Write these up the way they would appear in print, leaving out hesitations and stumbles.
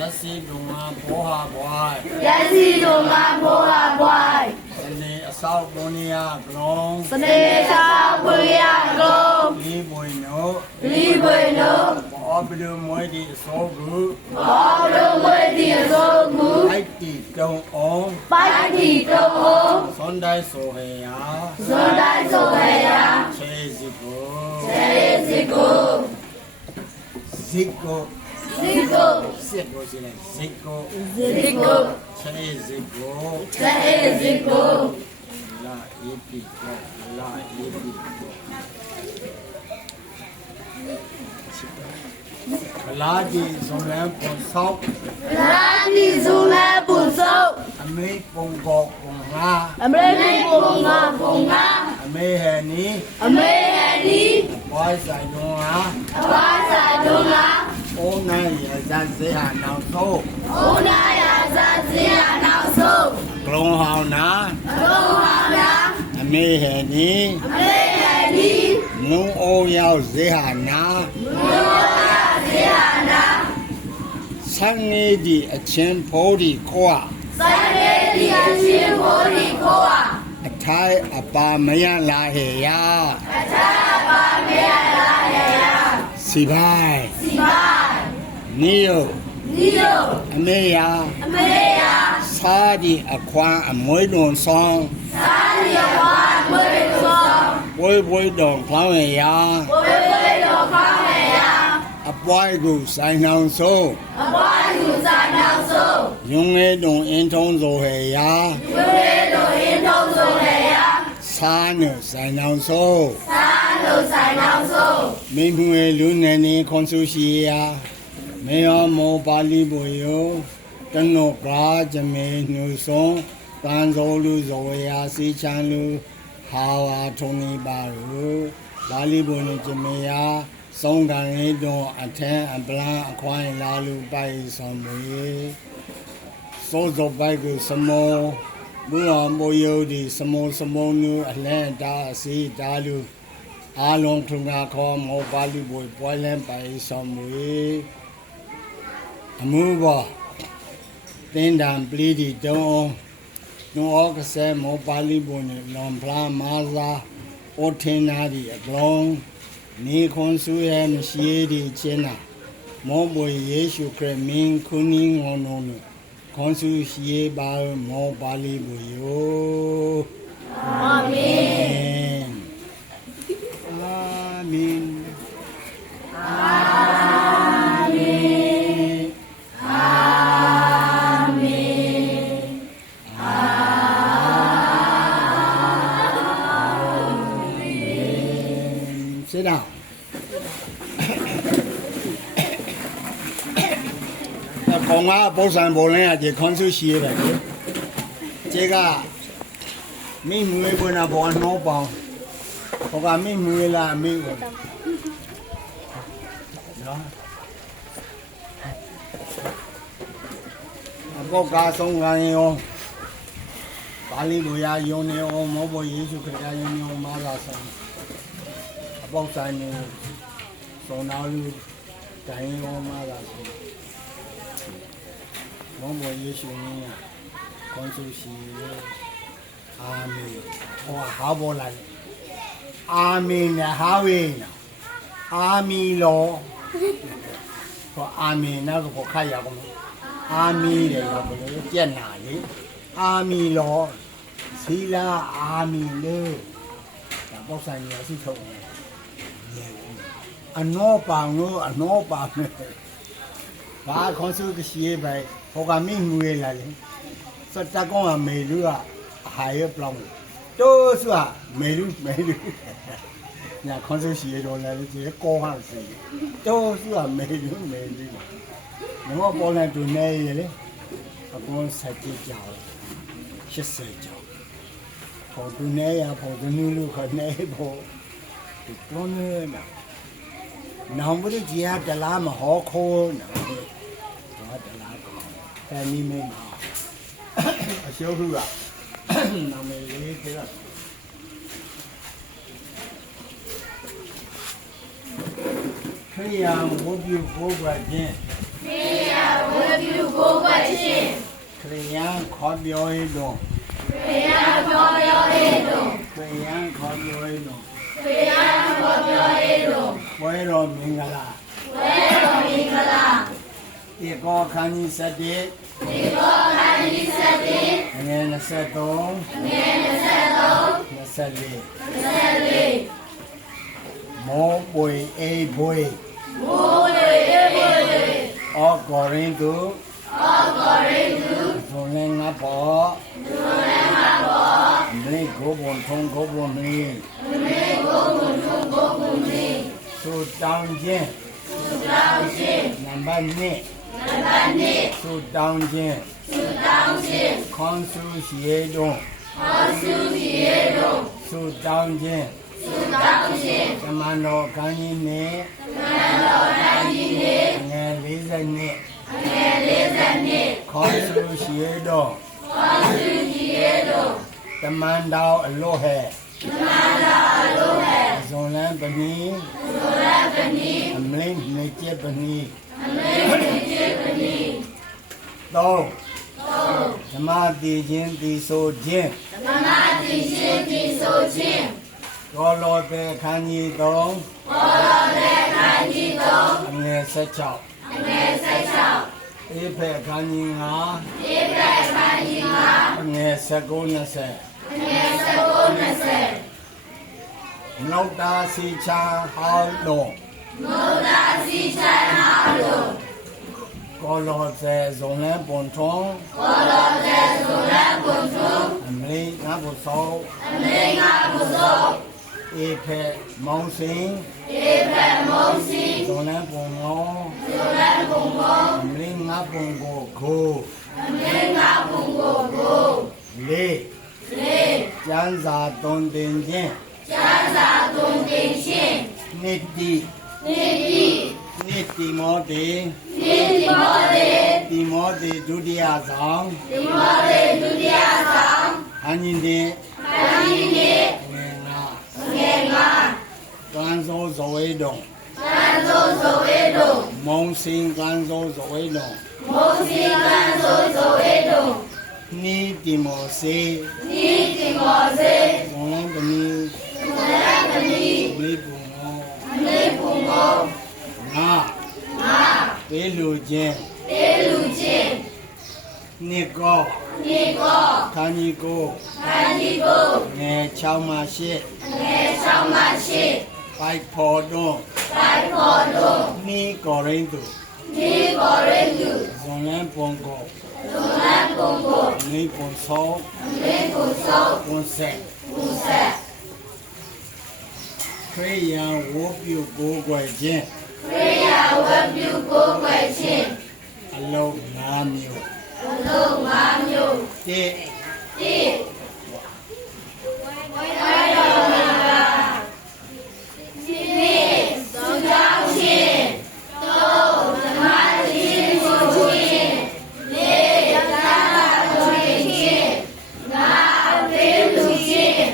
Yasi Dunga Boha Boy. Yasi Dunga Boha Boy. Sene Asal Bonia Glong. Sene Asal Bonia Glong. Li Bueno. Li Bueno. Bobilu Moidi Sogu. Bobilu Moidi Sogu. Paiti Dong On. Paiti Dong On. Sondai Soheya. Sondai Soheya. Chezigo. Chezigo. Zico. Zico. Zico. Zico. Zico. Chezigo. Chezigo. La Epico. La Epico. Ladi Zolan Ponsau. Ladi Zolan Ponsau. Ame Pongo Ponga. Ame Ponga Ponga. Ame Hani. Ame Hani. Boy Saidonga. Boy Saidonga. Ona Yazazia Now So. Ona Yazazia Now So. Glong Hao Na. Glong Hao Na. Ame Hani. Ame Hani. Nung O Yao Zia Na. Sunny di a chin podi koa. Sunny di a chin podi koa. A Thai a ba mayan la he ya. A Thai a ba mayan la he ya. Sibai. Sibai. Neo. Neo. Ameya. Ameya. Sadi a kwan a moi don song. Sadi a kwan a moi don song. Boy don kwan ya. Boy don kwan ya. A boy go sign down so. A boy go sign down so. Yung e don in tong zo he ya. Yung e don in tong zo he ya. Sa no sign down so. Sa no sign down so. Ming hu e lu ne ni kon su shi ya. Me yo mo ba li bo yo. Tan no ga jame nu song. Tan zo lu zo ya si chan lu. Ha wa thong ni ba ru. Ba li bo ni jame ya. Song dan e don a ten a blan a kwai la lu bai som we. So zo bai gu samo. Bu on bo yo di samo nu a len da si da lu. A long thung ga kho mo ba lu bo poi len bai som we. A mu ba. Tin dan pli di don. No o ka se mo ba li bo ni long pla ma za. O tin na di a glong. 你看书也没写的钱呐，莫不耶稣克明苦你我弄的，看书写吧莫把里不有。阿门。阿门。阿门。阿门。Sit down. 讲啊，宝山宝人啊，就看手写呗。这个没没过那包脑包，我讲没没啦，没过。我家送完哟，巴黎路亚用的哦，莫不耶稣克亚用的马拉松，宝山呢，送哪路，咱用马拉松。 我也许你呀，看书是阿弥，我好不来，阿弥呢好为呢，阿弥罗，说阿弥那个不看呀个么，阿弥的要不了见哪里，阿弥罗，谁啦阿弥了，那宝山也是错的，啊老棒哦，啊老棒呢，把看书个写呗。 我讲没没来的，说咱讲啊美女啊，还有不啷，都是啊美女。人家看书写着来的，这些高汉子，都是啊美女。那我帮人做那些嘞，我帮设计教，14教，跑做那呀，跑做女路和那跑，就帮那嘛，那不是这样的那么好看呢？ 但你没嘛？小虎啊，那没理解了。太阳我比火管紧。太阳我比ခရိယံခေါ်ပြောရတော့ ခရိယာခေါ်ပြောရေးတို့ ခရိယံခေါ်ပြောရတော့ ခရိယာခေါ်ပြောရေးတို့ ဝဲတော်မင်္ဂလာ ဝဲတော်မင်္ဂလာ ဧကောခန်းကြီး7 ဒီဘောခန္ဒီစတိ ငွေ23 ငယ်23 24 မောပွေအေးပွေ မိုးလေအေးမိုးလေ အော်ကောရင်တု အော်ကောရိတု ဇုံလည်းငါပေါ် ဒုရမဘော မလေးကိုဘုံထုံကိုဘုံမလေး မေကိုဘုံထုံကိုဘုံကြီး သူတောင်းခြင်း သုတောင်းရှင် နံပါတ်1 နံပါတ်1 သူတောင်းခြင်း သုတောင်းရှင် ခွန်စုရှိရတော့ ဟောစုစီရေတို့ သူတောင်းခြင်း သုတောင်းရှင် သမန္တော်ကန်းကြီးနဲ့ မန္တောတိုင်းကြီးနေ ငယ်40နှစ် ငယ်40နှစ် ခွန်စုရှိရတော့ ဟောစုစီရေတို့ သမန္တော်အလို့ဟဲ့ မန္တောအလိုဟဲ့ ဇုံလန်းပနီ သုရပနီ အမလိမ့်နေကျက်ပနီ အမေတိပနီ 3ဓမ္မတိခြင်းတိဆိုခြင်း ဓမ္မတိရှင်တိဆိုခြင်း ရောလောတဲ့ခန်းကြီး3 ဘောတော်တဲ့ခိုင်ကြီးသုံး အငယ်16 အငယ်16 အေးဖက်ခန်းကြီး9 ဧကခိုင်ကြီးမှာ အငယ်19 20 အငယ်19 20 နှုတ်တာစီချာဟောင်းတော့ မုဒ္ဒစီချာနာတို့ ကောလောတဲ့ဇုံလန်းပွန်ထုံး ဘောတော်တဲ့သုရပုထု အမလိငါဘုသော အမေငါဘုသော အေဖက်မောင်စင် ဧကမုံစီ ဇုံလန်းပွန်ငေါ သုရဘုံဘော အမလိငါပွန်ကိုခို အမေငါဘုံကိုကို လေး လေ ကျမ်းစာသွန်သင်ခြင်း ကျမ်းစာသွန်သင်ရှင် နှစ်တိ နေတိ နှစ်တိမောတေ နေတိမောတေ တိမောတေဒုတိယဆောင် ဒီမောတေဒုတိယဆောင် ဟန်ကြီးတင် ခန္ဒီနေ ငယ်ငါ ငယ်ငါ ကံစောဇဝေတုံ သံသောဇဝေတို့ မုံစင်ကံစောဇဝေတုံ မုံစီကံသောဇဝေတို့ နိတိမောစေ နိတိမောစေ ဇုံလန်းပနီ သုရပနီ လေးပုံမော အမေဘုံဘော ငါ ငါ ပေးလူခြင်း တေလူချင်း နှစ်ကော နေကော ခန်းကြီးကို ခန္ဒီကို ငယ်6မှ8 ငယ်ဆောင်မရှိ ပိုက်ဖော်တွန်း ပိုင်ဖော်တို့ နိကောရိန္တု ဒီကောရိတု ဇုံလန်းပွန်ကို သုရပုံကို နေပွန်ဆော အမေကိုသော ပွန်ဆက် ဥဆက် ခရိယံဝိုးပြုကိုးကွယ်ခြင်း ခရိယာဝတ်ပြုကိုယ်ွယ်ခြင်း အလုံး5မျိုး အလုံး5မျိုး တိ တိဝိရတော်မင်္ဂလာဒီနေ့သုကြောင်းရှင်တို့ဓမ္မတိကိုခြင်းလေးသာကိုခြင်းငါအပေးလူခြင်း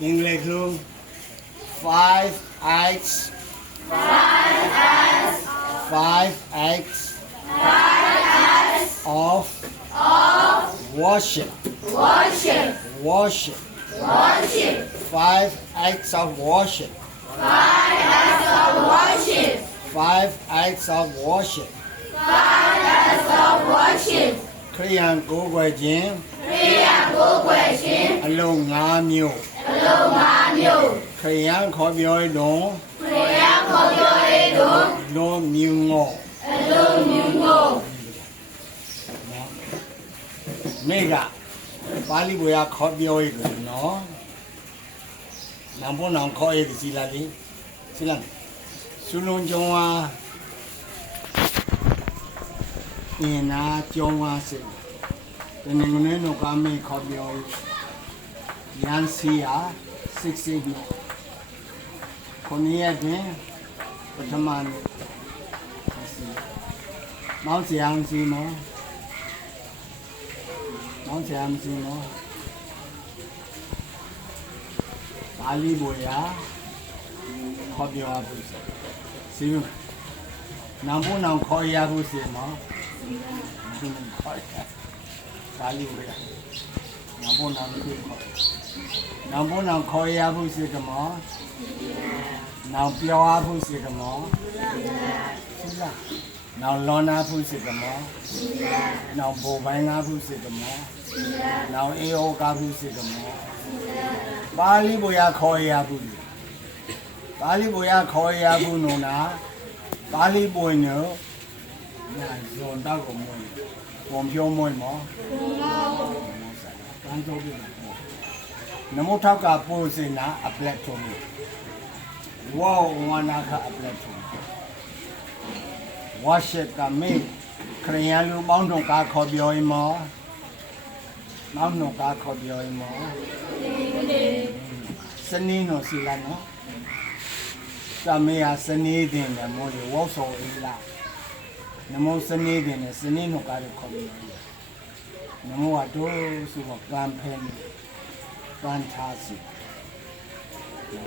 အင်္ဂလိပ်လို 5x 5x of worship worship worship worship 5x of worship 5 acts of worship 5x of worship 5 acts of worship ခရိယံကိုးကွယ်ခြင်း ခရိယာကိုယ်ွယ်ခြင်း အလုံး5မျိုး အလုံး5မျိုး ခရိယံခေါ်ပြောရတော့ ခရိယာခေါ်ပြောရတော့ လုံးမြူငော အလုံးမျိုးမျိုး မိကပါဠိဘုရားခေါ်ပြောရတယ်နော်နံပေါ်နံခေါ်ရစီလာလေစီလာဆုလုံးကျုံဝါအင်းနာကျုံဝါစေတနင်္ဂနွေနောကမေခေါ်ပြောရန်စီယာ60နှစ်ခုနှစ်ရက်တွင်ပထမနေ့မောင်စီအောင်စီမောမောင်ဆရာမစင်းနော်ပါဠိဘုရားခေါ်ပြောဖို့စီနံဘုံနောင်ခေါ်ရဖို့စီနော် စ ပါဠိဝေနောင်ဘုံနောင်ကိုခေါ်နောင်ဘုံနောင်ခေါ်ရဖို့စေကမောနောင်ပြောရဖို့စေကမောနောင်လွန်နာဖို့စေကမောနောင်ဘောပိုင်းငါဖို့စေကမောနောင်အေယောကာဖို့စေကမောပါဠိဘုရားခေါ်ရဖို့ပါဠိဘုရားခေါ်ရဖို့နုနာပါဠိဘုံညောညာဇွန်တော့ကိုမွေးပုံပြောမွေးမောတန်းတော့ပြီနမောထောက်ကပို့စင်နာအပလက်ထုံးဝေါဝနာကအပလက်ထုံးဝါရှက်ကမေခရယံလူပေါင်းတို့ကားခေါ်ပြောရင်မောနောင်တို့ကားခေါ်ပြောရင်မောစနေနိုစီလာနော်တမေယာစနေတင်တယ်မို့လေဝေါဆောအီလာနမောစနေတင်တယ်စနေနိုကားခေါ်ပြောနမောကတော့ဆိုတော့ကံဖဲနေ fantastic